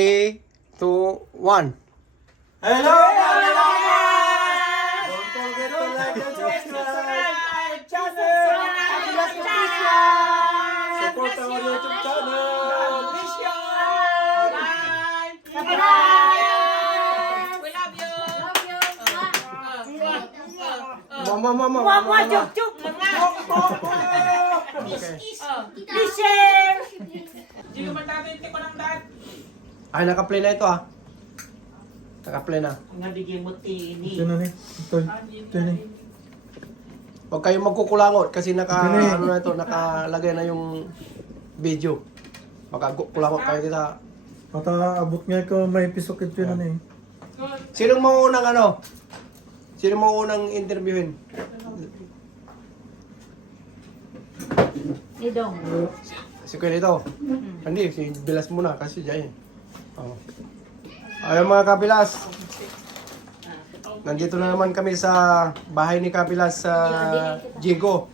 3, 2, 1. Hello, guys! Don't forget to like and subscribe channel. Support our YouTube channel. We love you. Mama. Ay, naka-play na ito ah. Naka-play na. Ito na ni. Ito na. Huwag kayong magkukulangot kasi nakalagay na yung video. Baka kulangot kayo kita. Abot nga ko may pisok ito na ni. Sinong mauunang Sino mauunang interviewin? Idong. Si Kuya dito. Hindi, si Bilas muna kasi dyan. Oh. Ayun mga Kabilas. Nandito na naman kami sa bahay ni Kabilas sa Jigo.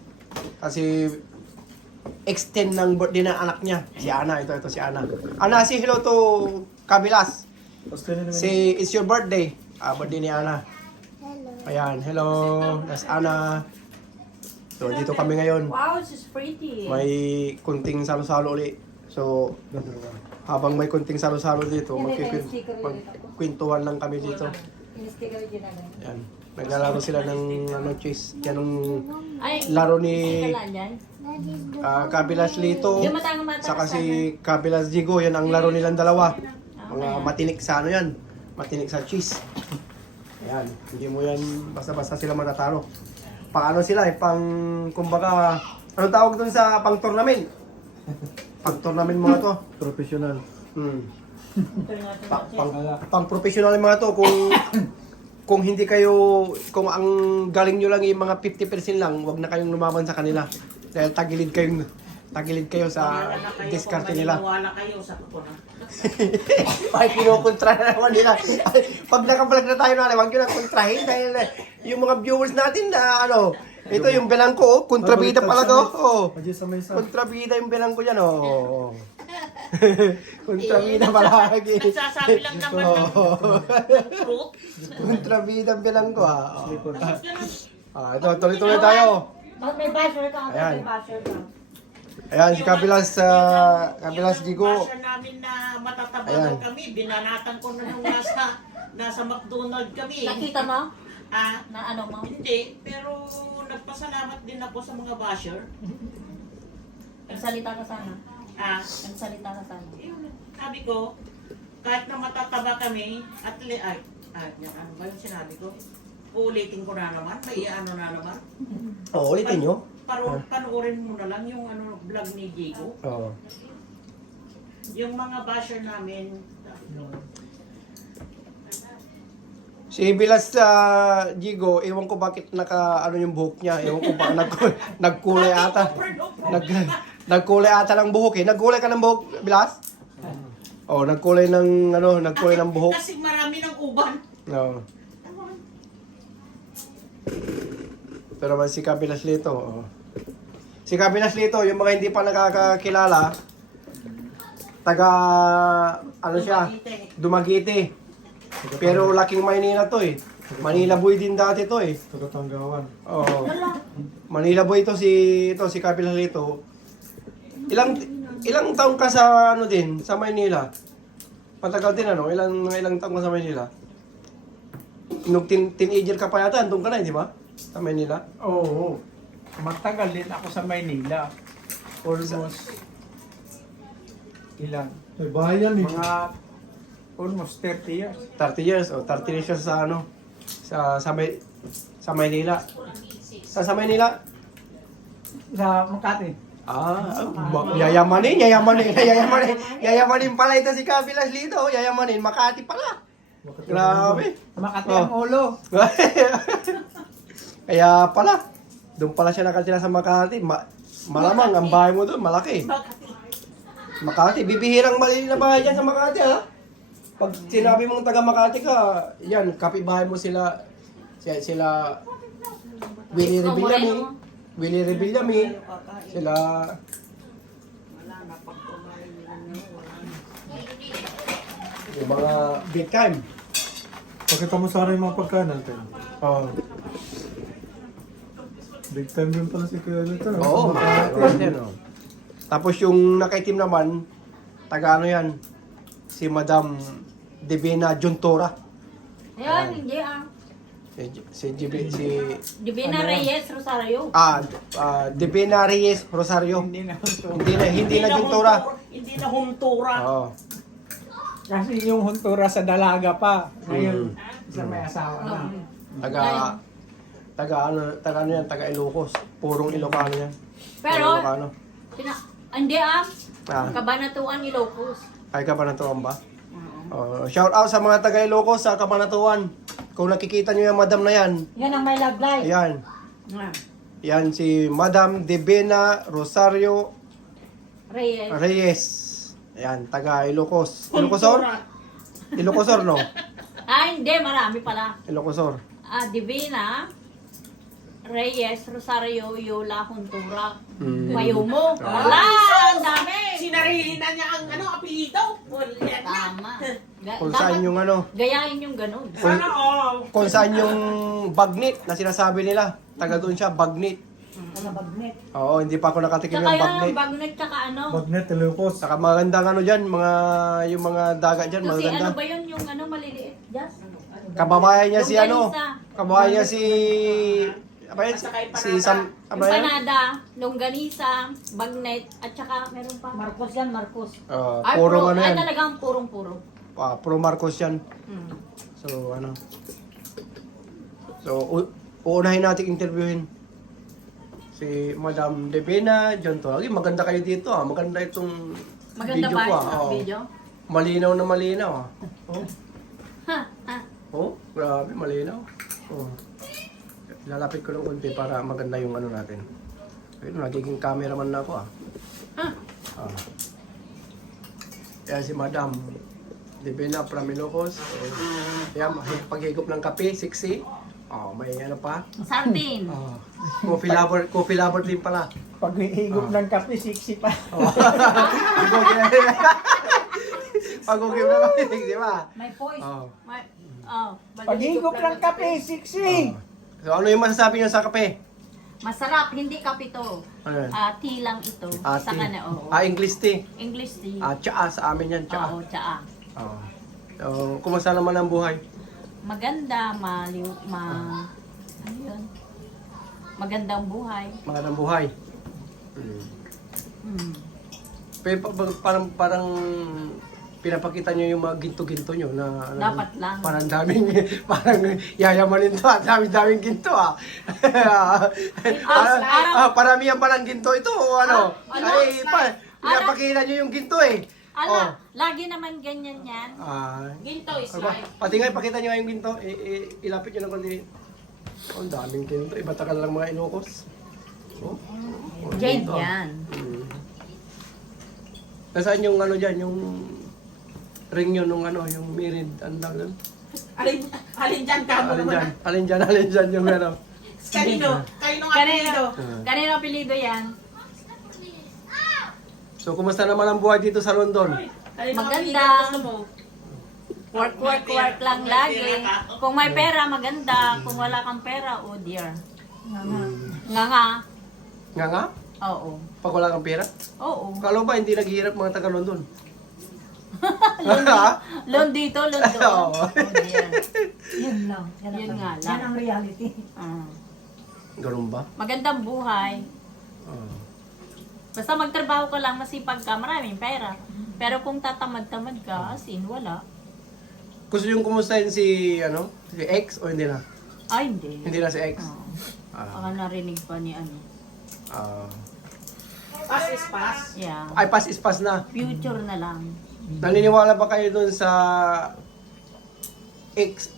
Kasi extend ng birthday ng anak niya. Si Ana, ito si Ana. Ana, say hello to Kabilas. Say, it's your birthday. Birthday ni Ana. Ayan, hello. That's Ana. So, dito kami ngayon. Wow, she's pretty. May kunting salo-salo ulit. So, habang may kunting salo-salo dito, magkikwentuhan lang kami dito. Ayan. Naglalaro sila ng chess. Yan ang laro ni Kabilas Lito. Saka si Kabilas Jigo. Yan ang laro nilang dalawa. Mga matinik sa yan. Matinik sa chess. Ayan. Hindi mo yan basta-basta sila matatalo. Paano sila kumbaga, anong tawag dun sa pang-tournament? Pang-tournament mga to. Professional. Pang-professional mga to. Kung hindi kayo, kung ang galing nyo lang yung mga 50% lang, wag na kayong lumaban sa kanila. Dahil tagilid kayo sa diskarte nila. Wala kayo sa kupunan. Ay, kinukontra na naman nila. Pag nakabalag na tayo na, wag nyo na kontrahin dahil yung mga viewers natin na ito yung belangko, kontrabida pala to. Kontrabida yung belangko dyan, kontrabida palagi. Nagsasabi lang naman ng truth. Kontrabida ang belangko ito, tuloy-tuloy tayo. May basher ka. Ayan. May basher ka. Ayan, si Kabilas Jigo. Yung basher namin na matataba daw kami, binanatan ko na nung nasa McDonald's kami. Nakita mo? Na ano mo? Hindi, pero nagpasalamat din ako sa mga basher. Nagsalita ka sana. Nagsalita ka sana. Sabi ko, kahit na matataba kami, at ano ba yung sinabi ko? Uulitin ko na naman, may ano na naman. Ulitin nyo? Panoorin mo na lang yung vlog ni Jigo. Oo. Yung mga basher namin. Si Bilas Jigo, ewan ko bakit yung buhok niya. Ewan ko ba, nagkulay ata. Nagkulay ata ng buhok eh. Nagkulay ka ng buhok, Bilas? Nagkulay ng buhok. Kasi marami ng uban. No. Ito naman si Kabilas Lito. Si Kabilas Lito, yung mga hindi pa nakakakilala, siya, Dumaguete. Pero laking Maynila to eh. Manila boy din dati to eh. Tagatanggawan. Oo. Manila boy si Kabilas Lito. Ilang taong ka sa sa Maynila? Patagal din ilang taong ka sa Maynila? Nung teenager ka pa yata, andun ka na, di ba? Sa Maynila? Oo. Matagal din ako sa Maynila. Almost ilan? May bahay yan eh. Mga almost 30 years. 30 years, 30 years siya sa Maynila. Sa Maynila? Sa Makati. Yayamanin pala ito si Kabilas Lito. Yayamanin, Makati pala. Grabe. Makati ang ulo. Kaya pala, doon pala siya nakatira sa Makati. Malamang, ang bahay mo doon, malaki. Makati, bibihirang maliit na bahay dyan sa Makati ha. Pag sinabi mong taga Makati ka, yan, kapitbahay mo sila Willie Revillame, sila Yung mga big time. Pakita mo sana yung mga pagkain natin. Oh. Big time din pala si Kuya Lito. no? Oo, Kumakain. yan, oh. Tapos yung nakaitim naman, taga ano yan, si Madam Divina Juntora. Ayan, hindi Si Divina Ano yan? Reyes Rosario. Divina Reyes Rosario. Hindi na huntura. Hindi na Juntora. Hindi na huntura. Oo. Kasi yung huntura sa dalaga pa. Ngayon, sa may asawa na. Taga ano yan, taga Ilocos. Purong Ilocano yan. Pero, Purong Ilocano. hindi Ah. Kabanatuan Ilocos. Ay, Kabanatuan ba? Shout out sa mga taga Ilocos sa Kabanatuan. Kung nakikita nyo yung madam na yan, Yan ang may love life. ayan. Yan si Madam Divina Rosario Reyes. Reyes. Ayan, taga Ilocos. Ilocosor? Ilocosor, no? Hindi, marami pala. Ilocosor. Divina Reyes Rosario Yola Huntura. Mm. Mayumo. Wala! Ang dami! Sinarili na niya ang apelido. Yan na. Tama. Kung saan yung ano, Gayahin yung ganun. Sana all. kung saan yung bagnit na sinasabi nila. Taga doon siya, bagnit. Oo, hindi pa ako nakatikim Tsaka ng yun, bagnit. bagnet tsaka ano. Magnet, Ilocos. Saka magandang ano dyan, yung mga dagat dyan, Kasi ano maganda. ba yun yung ano maliliit? Just? Kababayan niya si ano, Longganisa. kababayan niya si, apa yun? Si Sam, apa yun? Empanada, longganisa, bagnet, at saka meron pa. Marcos yan, Marcos. Purong ano yan. Talagang purong-puro. Pro Marcos yan. Hmm. So, ano. So, uunahin natin interviewin si Madam Divina Juntora. Maganda kayo dito ah. Maganda itong Maganda video ba ko ah. yung Oo. video? Malinaw na malinaw ah. Oh, Ha, ha. oh, grabe malinaw. Oh. Lalapit ko ng konti para maganda yung ano natin. Ayun, nagiging cameraman na ako ah. Ah. Yan si Madam Divina from Ilocos. Yan, paghigop ng kape, sexy. Oh, may ano pa? Sardine. Oh, coffee lover din pala. Pag hihigop ng kape, sexy pa. Oh. Pag-ugim na kape, di ba? May voice. Oh. Pag hihigop ng kape, sexy. So, ano yung masasabi niyo sa kape? Masarap, hindi kapito. Ano yan? Tea lang ito. Ah, Sa tea. kanya, oo. English tea. English tea. Tsaa sa amin yan, tsaa. Oo, tsaa. Oh. So, kumusta naman ang buhay? Maganda, ano yun? Magandang buhay. Magandang buhay. Hmm. Pero parang pinapakita niyo yung mga ginto-ginto niyo na ano, Dapat lang. Parang daming parang yayamanin to, daming ginto ah. Paramihan pa ng ginto ito o ano? Pinapakita niyo yung ginto eh. Lagi naman ganyan yan. Ginto is Aba, life. pati nga ipakita niyo nga yung ginto, ilapit niyo ng konti. Oh, ang daming ginto. Iba takal lang mga Ilocos. Oh. Jade ginto. yan. Nasaan yung ano dyan, yung ring yun nung ano, yung mirid, ang dami. Alin dyan ka mo naman. Alin dyan yung ano. Kanino? Kanino nga apelido? Kanino apelido yan? So, kumusta naman ang buhay dito sa London? Kanino Maganda. apelido gusto mo? Work lang lagi. Kung may pera, maganda. Kung wala kang pera, oh dear. Nga. Nga nga? Oo. Pag wala kang pera? Oo. Kalo ba hindi naghihirap mga taga London? Loan dito, loan doon. Oo. Oh dear. Yun lang. Yun nga Yan lang. ang reality. Ganun ba? Magandang buhay. Basta magtrabaho ka lang, masipag ka, maraming pera. Pero kung tatamad-tamad ka, as in, wala. Gusto yung kumustahin si, ano, si X o hindi na? Ay, hindi. Hindi na si X? Oo. Ah. Baka narinig pa ni ano. Pass is pass. Yeah. Ay, pass is pass na. Future na lang. Naniniwala ba kayo dun sa X,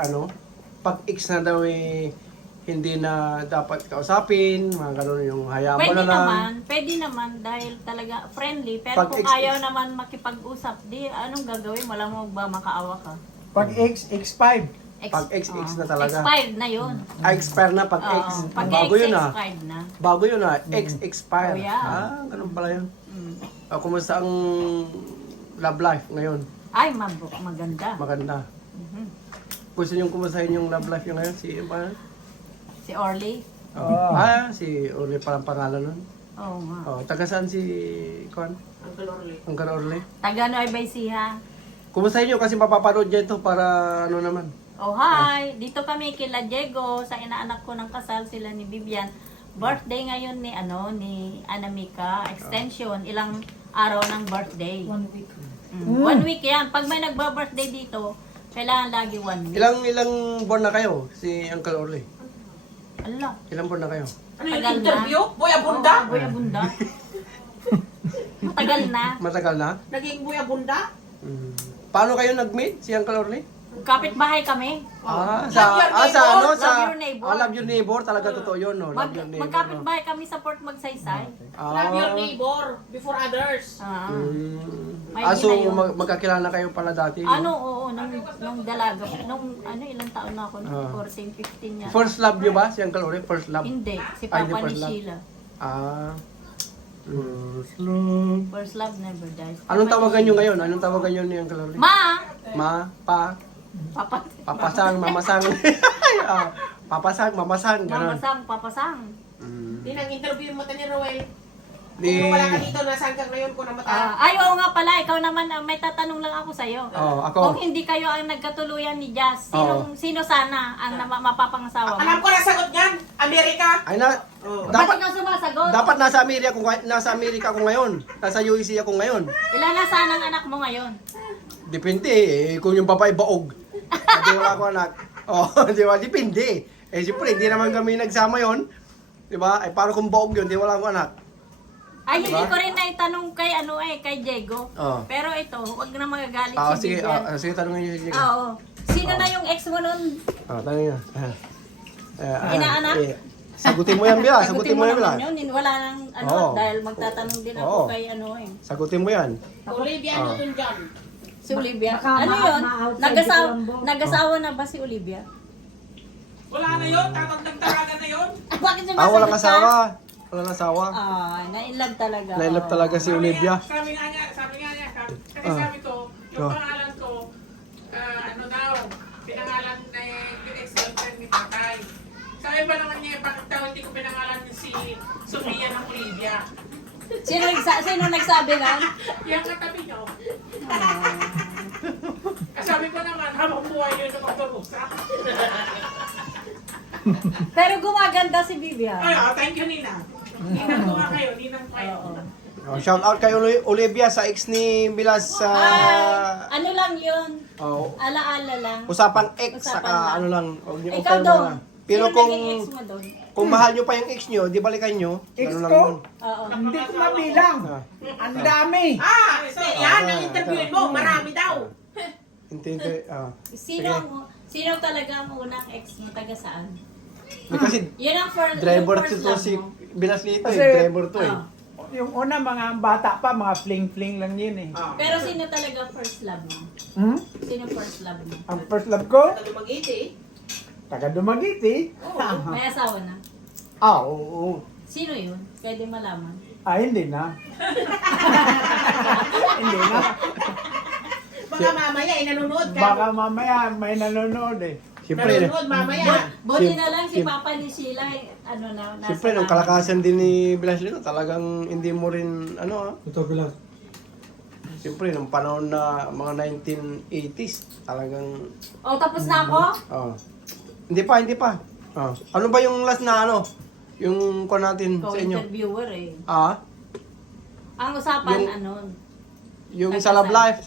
ano? Pag X na daw hindi na dapat kausapin, mga ganun yung hayaan mo na lang. Pwede naman dahil talaga friendly. Pero Pag kung ex- ayaw naman makipag-usap, di anong gagawin? Wala mo ba makaawa ka? Pag X5. Pag X na talaga. Expired na yun. Expire na pag X. Oo. Pag Bago X, yun ah. expired na. Bago yun ah. X expire. Oh, yeah. Ganun pala yun. Mm. Kumusta ang love life ngayon? Ay, maganda. Maganda. Mhm. Gusto niyong kumustahin yung love life niyo ngayon? Si, Si Orly? si Orly palang pangalan nun. Oo nga. Taga saan si Kon? Uncle Orly. Ang Orly. Taga Nueva Ecija. Kumustahin niyo kasi mapapanood niya ito para ano naman. Oh, hi! Dito kami kila Diego, sa inaanak ko ng kasal sila ni Vivian. Birthday ngayon ni ni Anamika. Extension, ilang araw ng birthday. 1 week. 1 week yan. Pag may nagba-birthday dito, kailangan lagi 1 week. Ilang buwan na kayo si Uncle Orly? Ala, Ilang buwan na kayo? Ano yung Tagal na. interview? Boy Abunda? Buya bunda. Matagal na. Matagal na? Naging Boy Abunda? Paano kayo nag-meet si Uncle Orly? Kapit-bahay kami. Love Your Neighbor. Love Your Neighbor, talaga totoo yun, no? Love Your Neighbor. Magkapit-bahay kami sa Port Magsaysay. Love your neighbor before others. May so gina yun. magkakilala kayo pala dati? no? Oo, nung dalaga. Ilang taon na ako, 14, 15 yan. First love nyo ba si Uncle Orly? First love? Hindi, si Ay, Papa hindi ni first love. Sheila. First love. First love never dies. Anong tawagan nyo ngayon? Anong tawagan nyo ni Uncle Orly? Ma! Papa. Papasang, mamasang. Papasang, mamasang, gano'n. Papasang. Tinang-interview mo ta ni Roel. Di- Kung wala ka dito, nasaan ka ngayon ko na mata? Ay, oo nga pala, ikaw naman, may tatanong lang ako sa'yo. Ako. Kung hindi kayo ang nagkatuluyan ni Jazz, sino sana ang mapapangasawa mo? Alam ko na sagot niyan. Amerika. Ay na, Oh. Ba't dapat, ikaw sumasagot? dapat nasa Amerika ako ngayon. Nasa UEC ako ngayon. Ilan na sana ang anak mo ngayon? Depende kung yung babae baog. Hindi wala ako anak. Di ba? Depende. Siyempre, hindi naman kami nagsama yon. Di ba? Paano kung baog yun, di wala ako anak. Ay, Diba? hindi ko rin naitanong kay kay Diego. Oo. Pero ito, wag na magagalit Sige, si Vivian. sige, tanongin niyo si Diego. Oo. Sino na yung ex mo nun? Tanongin niyo. Inaanak? Sagutin mo yan, Bila. Sagutin mo yan, Bila. naman yun. Wala nang Oo. dahil magtatanong din ako Oo. kay Sagutin mo yan. Olivia Newton-John. Si Olivia. Baka Ano yun? ma-outside si Colombo. Nag-asawa na ba si Olivia? Wala na yun. Tatagtagtaragan na yun. Bakit sumasagot Walang ka? asawa. Walang asawa. Na-inlove talaga. Nailap talaga si Olivia. Sabi nga niya, kasi Ah. sabi ko, yung pangalan ko, ano daw, pinangalan na yung ex-girlfriend ni Tatay. Sabi ba naman niya, bakit daw hindi ko pinangalan si Sofia ng Olivia? Sino nagsabi nga? Yan katabi niyo. Sabi ko naman, habang buhay yun ng autorusa. Pero gumaganda si Vivian. Ay, thank you, Nina. Ninang ko nga kayo, ninang ko kayo. Shout out kay Olivia sa ex ni Bilas sa Ano lang yun? Alaala lang. usapang ex Usapan saka lang. ano lang. Huwag niyo Ikaw open doon. na. Pero Sino kung naging ex mo doon? kung mahal niyo pa yung ex niyo, di balikan niyo. Ex Ano lang ko? yun. Oo. Hindi ko mabilang. Ang dami. Yan ang interviewin mo, marami daw. Intindi. Sino talaga ang unang ex mo? Taga saan? Kasi Yun ang driver yung first to love si mo. Bilas nito Kasi- driver to eh. Ah. Yung una, mga bata pa, mga fling-fling lang yun eh. Pero sino talaga first love mo? Hmm? Sino first love mo? Ang first love ko, Lumagiti. taga Dumaguete. May asawa na? Oo. Sino yun? Pwede malaman. Hindi na. Hindi na. Baka mamaya, nanonood ka. Baka mamaya may nanonood eh. Siyempre, Nanonood mamaya. Buti na lang si Papa ni Sheila, nasa siyempre nung kalakasan din ni Bilas nito, talagang hindi mo rin Ito bilang. Siyempre nung panahon na mga 1980s, talagang tapos na ako? Hindi pa. Ano ba yung last na yung ko natin sa inyo? Co-interviewer eh. Ang usapan, Yung- Yung sa Love Life,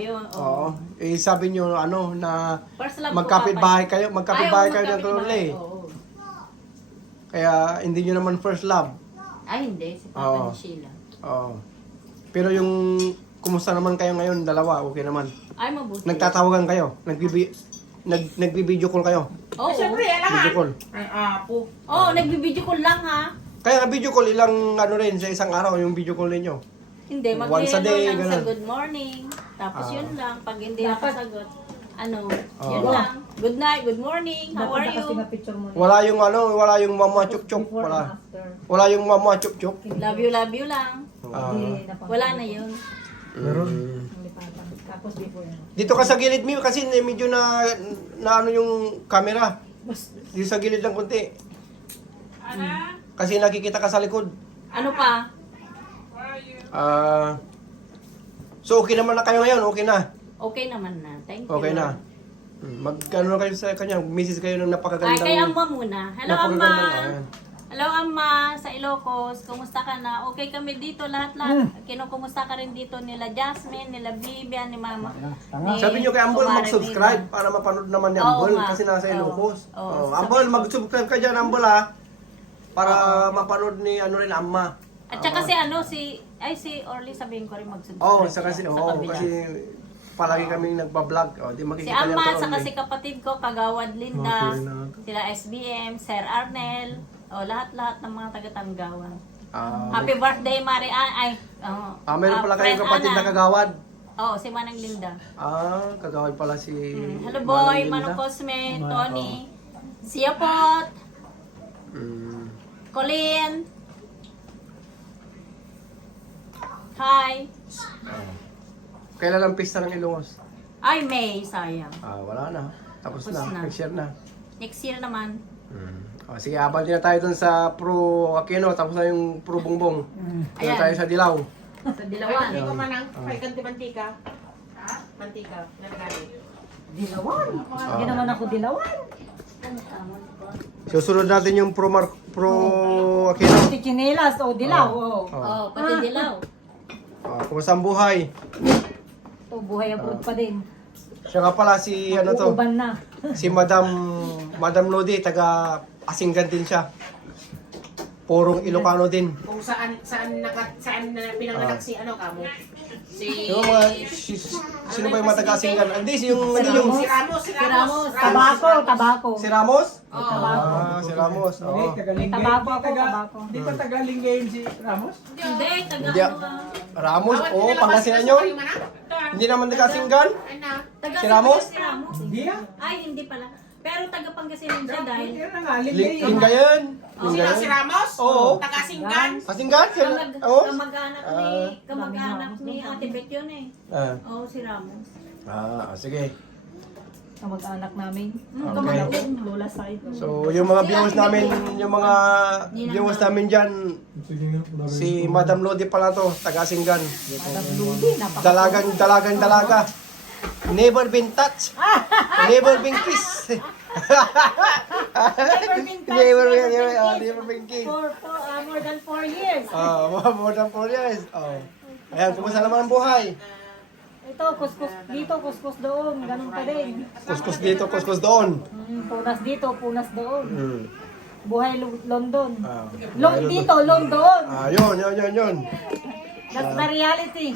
yun, Oo. Sabi niyo na First love ko, magkapit-bahay Papa. kayo, magkapit-bahay kayo ng magkapit-bahay, Clorle. oo. Kaya hindi niyo naman first love. Ay, hindi. Si Papa Oo. ni Sheila. Oo. Pero yung kumusta naman kayo ngayon, dalawa, okay naman. Ay, mabuti. Nagtatawagan kayo, nagbi-video call kayo. Oo. Siyempre, Video alam call. Apo. Oo, nagbibideo ko lang ha. Kaya nga video call ilang rin sa isang araw yung video call ninyo. Hindi, Once a day, lang sa ganun. good morning. Tapos yun lang. Pag hindi Dapat- nakasagot, yun lang. Good night, good morning, how are Dapat kasi you? na-picture mo. Wala yung mama chup-chup, Before wala. and after. Wala yung mama chup-chup. Love you lang. Ah. Hindi napag- Wala na yun. Meron. Mm. Ang lipatan. Tapos before yun. Dito ka sa gilid mo kasi medyo na ano yung camera. Dito sa gilid lang konti. Ana, Kasi nakikita ka sa likod. Ano pa? where are you? So okay naman na kayo ngayon, okay na. Okay naman na. Thank you. Okay na. Mag-ano na kayo sa kanya, misis kayo ng Ay, napakagandang... kay Amma muna. Hello, Amma. napakagandang- ayan. Hello, Amma. Sa Ilocos. Kumusta ka na? Okay kami dito lahat-lahat. Kinukumusta ka rin dito nila Jasmine, nila Vivian, ni Mama. Ni Sabi nyo kay Ambol Kumare mag-subscribe Nina. para mapanood naman ni Oo Ambol nga. kasi nasa Oo. Ilocos. Oo. Ambol, mag-subscribe ka dyan, Ambol ha. Para mapanood ni ano rin, Amma. At saka si ano, si Orly sabihin ko rin mag-subscribe. Oo, sa kasi, sa oo, kabila. kasi palagi kaming nagbablog. Di Si makikita niya Amma, ito, saka Orly. si kapatid ko, Kagawad Linda, Okay na. sila SBM, Sir Arnel, lahat-lahat ng mga taga-Tanggawan. Ah, Happy birthday, Mari meron pala kayong friend kapatid Ana. na kagawad. Oo, si Manang Linda. Kagawad pala si... Hello boy, Manang Manong Linda. Cosme, Tony, Siapot, Mm. Colleen. Hi. Kailan ang pista ng Ilongos? Ay, May, sayang. Wala na. Tapos Tapos na. na. Next year na. Next year naman. Sige, abal din na tayo dun sa Pro Aquino. Tapos na yung Pro Bongbong. Doon Ayan. tayo sa Dilaw. Sa Dilawan. Hindi ko manang, kay ganti mantika. Mantika, nagagalit. Dilawan. Hindi naman ako dilawan. Susunod natin yung Pro Aquino. Pati chinelas o dilaw. Oh. Oh, pati Dilaw. Kumusta ang buhay? Ito, buhay abroad pa din. Siya nga pala si ano to, Uban na. si Madam Lodi, taga Asinggan din siya. Purong Ilocano din. Kung saan na pinanganak si ano kamo? Si Yung mga, sino ba yung mga taga Asinggan? Hindi, yung Si Ramos. Tabako. si Ramos? Tabako. Si Ramos. Hindi, Oo. tagaling Tabako ako, tabako. Hindi pa tagaling ngayon si Ramos? Hindi, taga Hindi, ano Ramos? Oo, Pangasinan yun. Hindi naman taga Asinggan? Taga Si Ramos? Si Ramos. Hindi ah. Ay, hindi pala. Pero taga Pangasinan siya dahil Yan na nga, Linggay. Lingayen. Sino si Ramos? Oo. Taga-Singgan. Asinggan? Oo. kamag-anak ni Ate Beth yun eh. Oo, si Ramos. Sige. Kamag-anak namin. Kamag din. Lola side. So, yung mga viewers namin, yung mga viewers namin dyan, si Madam Lodi pala to, taga Asinggan. Madam Ludi, napaka- Dalaga. Never been touched. Never been kissed. Never been kissed. more than 4 years. More than 4 years. Ayan, kumusta naman ang buhay? Ito, kuskus dito, kuskus doon. Ganun pa din. Kuskus dito, kuskus doon. Punas dito, punas doon. Hmm. Buhay London. Buhay Long London. dito, long doon. Yun. That's the reality.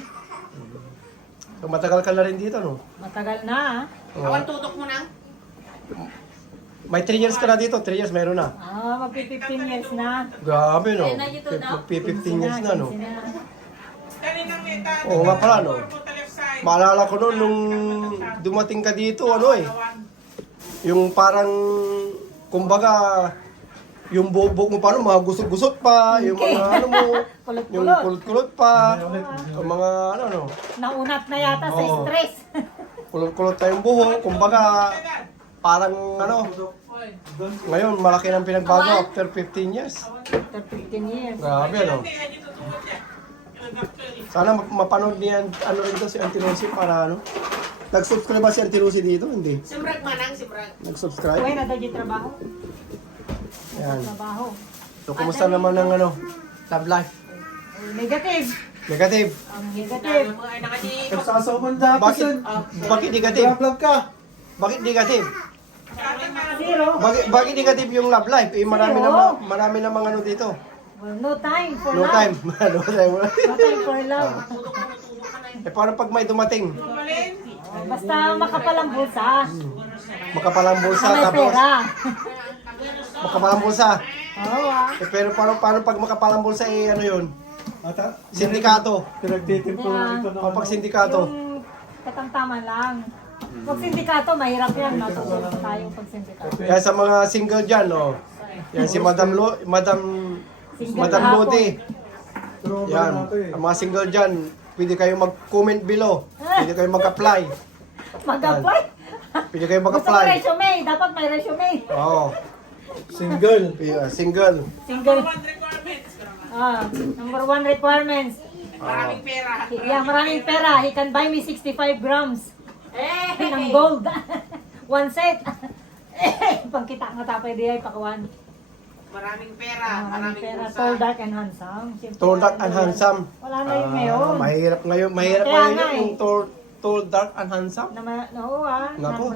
So, matagal ka na rin dito, no? Matagal na. Awan tutok mo na. May 3 years ka na dito, 3 years meron na. Magpi-15 years na. Grabe, no? Ayun na dito, no? Magpi-15 years na, no? Kaninang neta. Oo nga pala, no? Maalala ko noon, nung dumating ka dito, yung parang, kumbaga, yung buhok mo pa, mga gusot-gusot pa, yung mga mo, Kulot-kulot. yung kulot-kulot pa, yung mga, Naunat na yata sa Oo. stress. kulot-kulot pa yung buhok, kumbaga, parang, ngayon, malaki ng pinagbago after 15 years. After 15 years. Grabe, no? Sana mapanood niya, rin to si Auntie Lucy para, nag-subscribe ba si Auntie Lucy dito? Hindi. Simrag manang, simrag. Nag-subscribe? Uy, na daw yung trabaho. Yan. Trabaho. So, kumusta naman ang love life? Negative. Negative. Ang negative. Bakit negative? Vlog ka. Bakit negative? Zero. Bakit negative yung love life? Marami namang dito. Well, no time for No love. time. No time. No time for love. Paano pag may dumating? Basta makapalang bulsa. Makapalang bulsa, May tapos pera. makapalang bulsa. Oo Pero paano pag makapalang bulsa, yun? Sindikato. Yeah. Pag sindikato. Yung katamtaman lang. Pag sindikato, mahirap yan. Matutulog pa tayo pag sindikato. Kaya sa mga single dyan, yan si Madam Single Madam kahapon. Lodi. Yan, ang mga single dyan, pwede kayo mag-comment below. Pwede kayo mag-apply. Mag-apply. Pwede kayo Gusto ko mag-apply. resume. Dapat may resume. Oo. Single. Yeah, single. Single. One requirements. Number 1 requirements. Maraming pera. Yeah, maraming pera. He can buy me 65 grams ng gold. One set. Pagkita nga tapay di ay pakuan. Maraming pera. Maraming pera. bulsa. Tall, dark, and handsome. Siyempre, Tall, dark, and handsome. Wala na yun ngayon. Mahirap ngayon. Mahirap Kaya ngayon nga eh. yung tall, dark, and handsome. Oo Naku.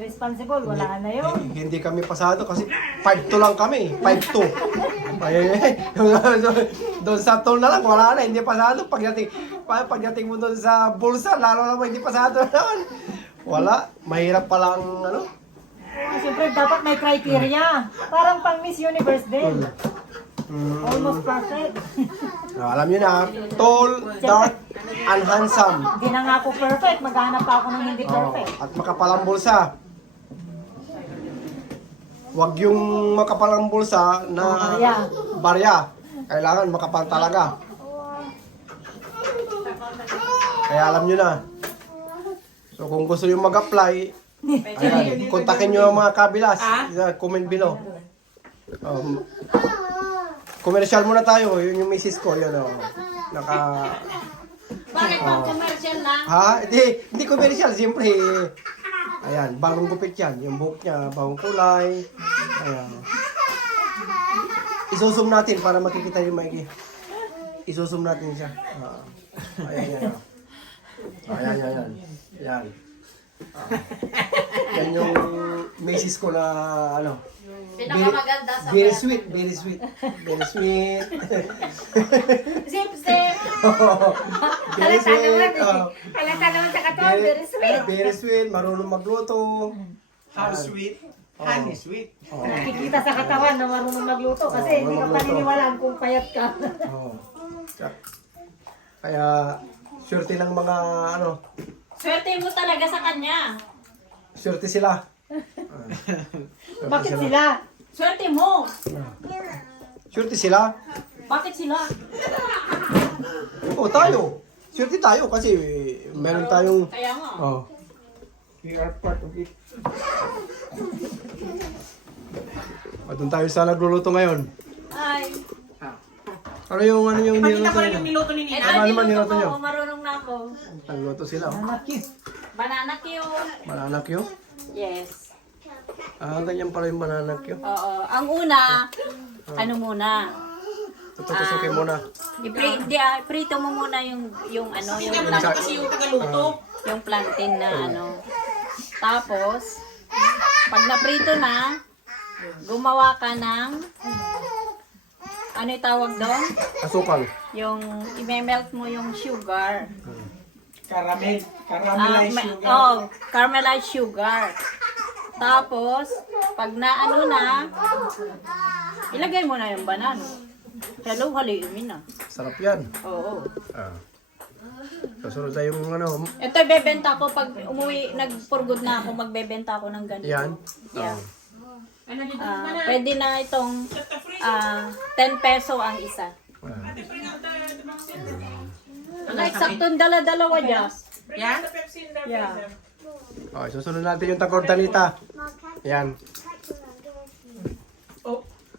responsible. Wala na yun. Hindi kami pasado kasi 5'2 lang kami. 5'2. Doon sa tall na lang, wala na. Hindi pasado. Pagdating mo doon sa bulsa, lalo naman hindi pasado naman. Wala. Mahirap palang ano. Siyempre, dapat may criteria. Parang pang Miss Universe din. Almost perfect. Alam niyo na, tall, dark, and handsome. Hindi na nga ako perfect. Maghanap pa ako ng hindi perfect. At makapalang bulsa. Huwag yung makapalang bulsa na Barya. barya. Kailangan makapal talaga. Kaya alam nyo na. So kung gusto nyo mag-apply, ayan, kontakin nyo ang mga kabilas. Comment below. Commercial muna tayo. Yun yung misis ko. Yun o. Bakit pang commercial na? Ha? Hindi commercial. Siyempre, ayan, bagong gupit yan. Yung buhok niya, bagong kulay. Ayan. Isusum natin para makikita yung maigi. Isusum natin siya. Ayan. Ayan. Ayan. Yan yung misis ko na ano. Pinakamaganda sa Very sweet. Very sweet. Very sweet. Sip. Very sweet. Halata naman sa katawan. Very sweet. Very sweet. Marunong magluto. How sweet? Honey sweet. Nakikita sa katawan na marunong magluto kasi hindi ka paniniwalaan kung payat ka. Kaya, surety lang mga ano, Swerte mo talaga sa kanya. surety sila. Bakit sila? Swerte mo. Surety sila. Bakit sila? Oo, tayo. Surety tayo kasi meron tayong Kaya nga. We are part of it. doon tayo sa nagluluto ngayon. Ay. Ano yung Pakita niluto ko lang yung niyo? niluto ni Ito Nina. Ano naman niluto niluto ko. niyo? Marunong na ako. Nagluto sila. Banana cue. Banana Q. Yes. Ganyan pala yung banana Q. Oo. Ang una, ano muna? Tututusukin muna. Prito mo muna yung ano, yung Sinabi naman kasi yung tagaluto. yung plantain na ano. Tapos, pag naprito na, gumawa ka ng ano yung tawag doon? Asukal. Yung i-melt mo yung sugar. Caramelized sugar. Caramelized sugar. Tapos, pag naano na, ilagay mo na yung banana. Hello, haliimin na. Sarap yan. Oo. Kasunod na yung ano. Ito bebenta ko pag umuwi, nagpurgod na ako, magbebenta ako ng ganito. Yan. Yeah. Pwede na itong 10 peso ang isa. Like, saktong dala-dalawa dyan. Yan? Yeah. Susunod natin yung tagordanita. Yan.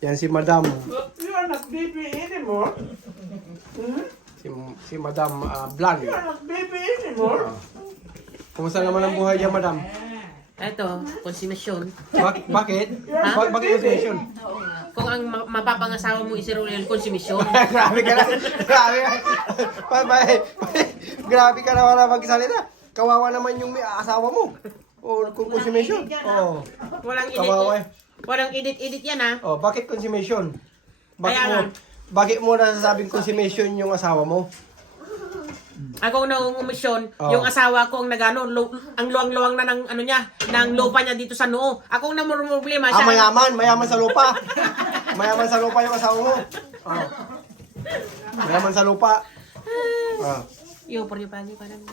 Yan si Madam. You are not baby anymore. Si Madam Vlog. You are not baby anymore. Kumusta naman ang buhay niya, Madam? Ito, konsumisyon. Bakit? Bakit consumption? Kung ang mapapangasawa mo is Rolel, konsumisyon. Grabe ka na. Grabe ka. Grabe ka naman na magsalita. Kawawa naman yung may asawa mo. O consumption. Oo. Walang Kawawa. Walang edit yan ha. Oh, bakit consumption? Kaya Bakit mo nasasabing consumption yung asawa mo? Ako na umisyon, Oh. yung asawa ko ang nagano, ang luwang-luwang na ng ano niya, ng lupa niya dito sa noo. Ako na mo problema siya. Mayaman sa lupa. Mayaman sa lupa yung asawa mo. Oh. Mayaman sa lupa. Oh. Yo, por yung pani para mo.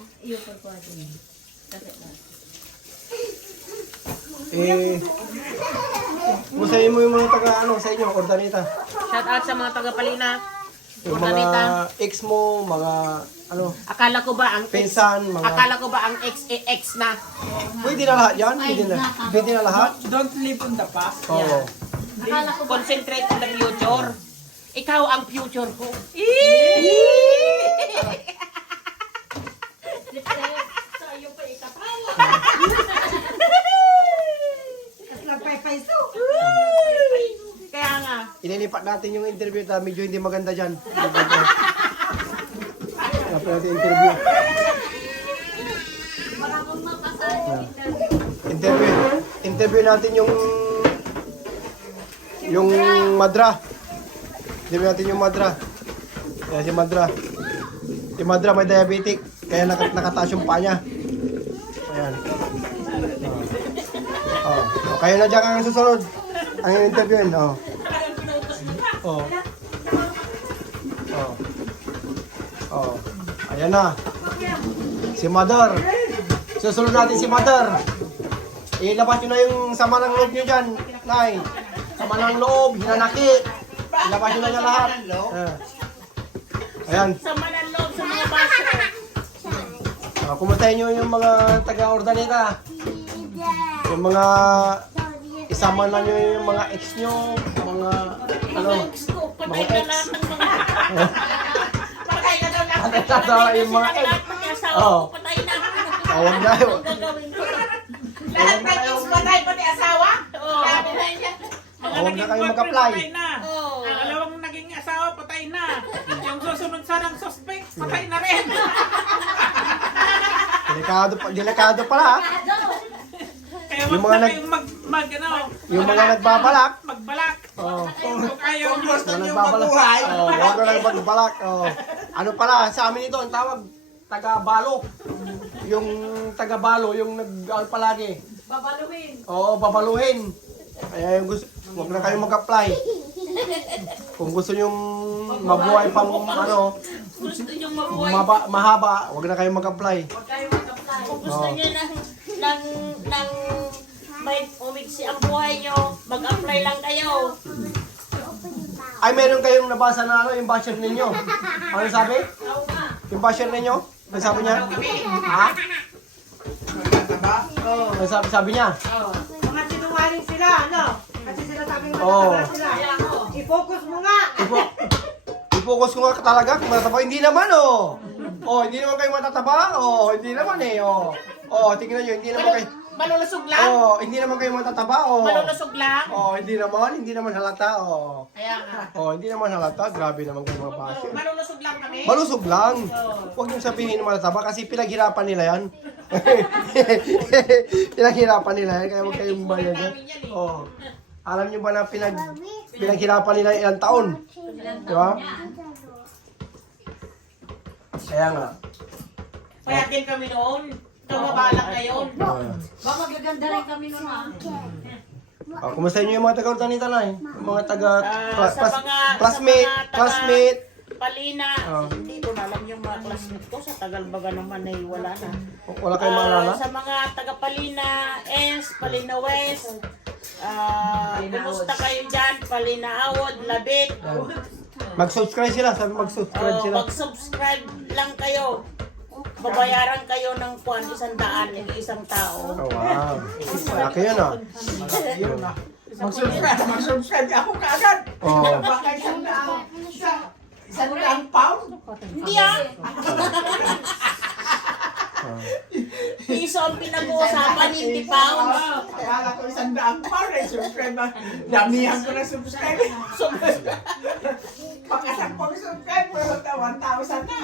Musayin mo yung mga taga sa inyo, Ordanita. Shout out sa mga taga Palina. Yung mga ex mo, mga ano, Akala ko ba ang pinsan, mga... Akala ko ba ang ex na? Pwede na lahat yan? Pwede na lahat? Don't live on the past. Oo. Concentrate on the future. Ikaw ang future ko. Sa'yo pa ikatawa. Kaya nga. Inilipat natin yung interview na medyo hindi maganda dyan. Dapat natin interview. Interview natin yung Madra. Interview natin yung Madra. Kaya si Madra. Si Madra may diabetic. Kaya nakataas yung paa niya. Ayan. Oh. Oh, kayo na dyan ang susunod. Ang interviewin. Oh. Oh. Oh. Oh. Ayan na. Si Mother. Susunod natin si Mother. Ilabas nyo na yung sama ng loob nyo dyan, Nay. Sama ng loob, hinanaki. Ilabas nyo na yan lahat. Ayan. Sama ng loob sa mga basa. Kumustahin nyo yung mga taga-Ordaneta. Yung mga isama na nyo yung mga ex nyo, mga ano, Patay na lahat ng mga... Patay na daw lang. yung mga ex. Pati asawa Oo. ko, patay na. Huwag na yun. Ang gagawin ko. Lahat ng ex patay pati asawa. Oo. Sabi na niya. Huwag na kayo mag-apply. Patay na. Oo. Ang alawang naging asawa, patay na. Yung susunod sanang suspect, patay na rin. Delikado pala ha. Kaya Yung wag mga na kayong Yung mga nagbabalak. magbalak. Oh. Kung ayaw nyo. Mga nagbabalak. Oh, huwag na lang magbalak. Oh. Ano pala, sa amin ito, ang tawag, taga-balo. Yung taga-balo, yung palagi. Babaluhin. Oo, babaluhin. Kaya yung gusto, huwag na kayong mag-apply. Kung gusto nyo mabuhay pang ano, Gusto nyo mabuhay. mahaba, huwag na kayong mag-apply. Kung gusto Oo. nyo ng may umiksi ang buhay nyo, mag-apply lang kayo. Ay, meron kayong nabasa na ano, yung basher ninyo. Ano sabi? Yung basher ninyo? Ano sabi niya? Ha? Ano sabi niya? Mga sinungaling sila, ano? Kasi sila sabi nga Oo. sila. I-focus mo nga. I-focus ko nga talaga kung matataba. Hindi naman, oh. Oh, hindi naman kayo matataba. Oh, hindi naman eh, oh. Oh, tingnan nyo, hindi naman kayo. Malulusog lang. Oh, hindi naman kayo matataba, oh. Malulusog lang. Oh, hindi naman halata, oh. Kaya nga. Oh, hindi naman halata. Grabe naman kayo mga basher. Malulusog lang kami. Malusog lang. Huwag niyong sabihin na matataba kasi pinaghirapan nila yan. Pinaghirapan nila yan, kaya huwag kayong bayan yan. Oh. Alam niyo ba na pinaghirapan nila ilang taon? Di ba? Kaya nga. Kaya din kami noon. Tumabalak ngayon. Ba magaganda rin kami nun ha. Kumusta niyo yung mga taga-Urdaneta na eh? Yung mga classmate. classmate. Palina. Hindi ko na alam yung mga classmate ko. Sa Tagalbaga naman ay wala na. Wala kayong maalala? Sa mga taga Palina S, Palina West. Kumusta kayo dyan? Palina Awod, Labit. Mag-subscribe sila. Sabi mag-subscribe sila. Mag-subscribe lang kayo. Babayaran kayo ng 100 isang tao. Oh, wow. Malaki yun ah. Mag-subscribe ako kaagad. Oh. Baka isang daang pound. Hindi piso ang pinag-uusapan, hindi pounds. Akala ko isang daang pound ay subscribe. Damihan ko na subscribe. Pagkasang subscribe, pero 1,000 na.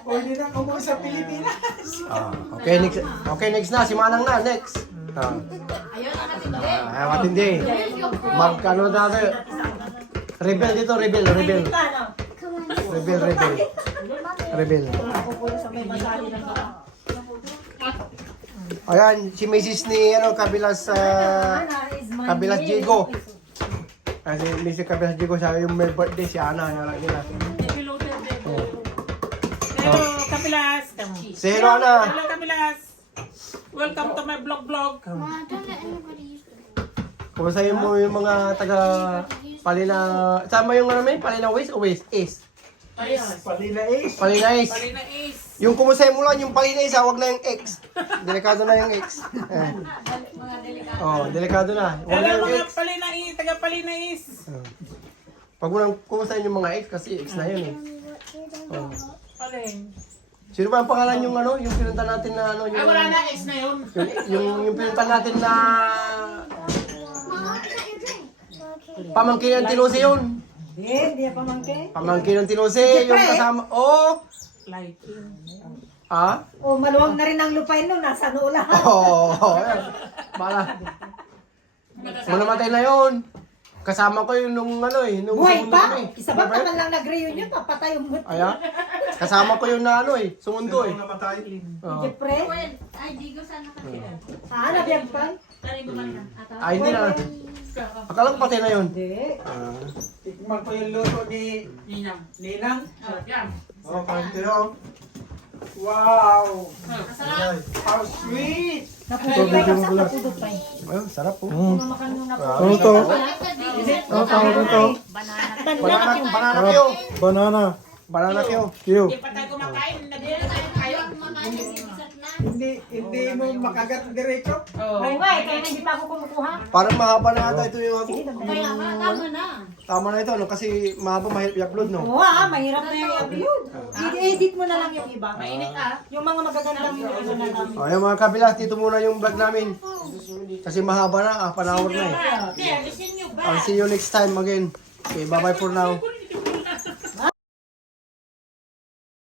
Pwede na kumuha sa Pilipinas. Okay, next na. Si Manang na. Next. Ayun ang matindi. Ay, matindi. Magkano natin? Rebel dito, rebel. Rebel. Ayan, si Mrs. ni Kabilas Diego. Kasi Mrs. Kabilas Diego, siya yung may birthday, si Ana. Nila. Hello, Kapilas. Say hello, Ana. Hello, Kapilas. Welcome to my vlog. Kumusta mo yung mga taga Palina, sama yung ano may Palina West o West East? Ayan. Palinais. Palinais. Palinais. Yung kumusay mo lang, yung palinais, wag na yung X. Delikado na yung X. Eh. Mga delikado. Oh, delikado na. Wag na Hello yung mga X. Palinais, taga Palinais. Pag mo nang kumusay yung mga X, kasi X na yun eh. Oh. Alin? Sino ba ang pangalan yung ano, yung pinunta natin na ano, Ay, yung... wala na, X na yun. Yung pinunta natin na... Pamangkin ng Tinusi yun. Hindi pa mangke. Pamangkin ng Tinusi, yung kasama... Oh! Liking. Ha? O, maluwag na rin ang lupain nun. Nasa noo lahat. Oo. Oh, Bala. Kung namatay na yun. Kasama ko yung nung ano eh. Nung Buhay sumundo pa. kami. Isa ba naman lang nag-reunion? Papatay yung muti. Aya? Kasama ko yung na ano eh. Sumundo eh. Oo. Jeffrey? Well, ay, di ko sana kasi. Nabiyag pa? Karibo ka na. Ato. Ay, hindi na. Akala ko patay na yun. Hindi. Ah. Tikman ko yung luto ni Ninang. Ninang. Yan. Oh, kain kayo. Wow! How sweet! Napudot pa yung napudot pa yun. Ayun, sarap po. Mamakan nung napudot. Ano to? Banana. Banana kyo. Banana kyo. Hindi pa tayo kumakain. Nagdala tayo kayo. Hindi mo makagat diretso. Ay, may, kaya hindi pa ako kumukuha. Parang mahaba na ata ito yung ako. Kaya nga, tama na. Tama na ito, no? Kasi mahaba mahirap i-upload, no? Oo mahirap na yung upload. I-edit mo na lang yung iba. Mainit ah. Yung mga magagandang yung ano na namin. O, yung mga kabilas, dito muna yung vlog namin. Kasi mahaba na, panahon na eh. Kaya, lisin nyo ba? I'll see you next time again. Okay, bye-bye for now.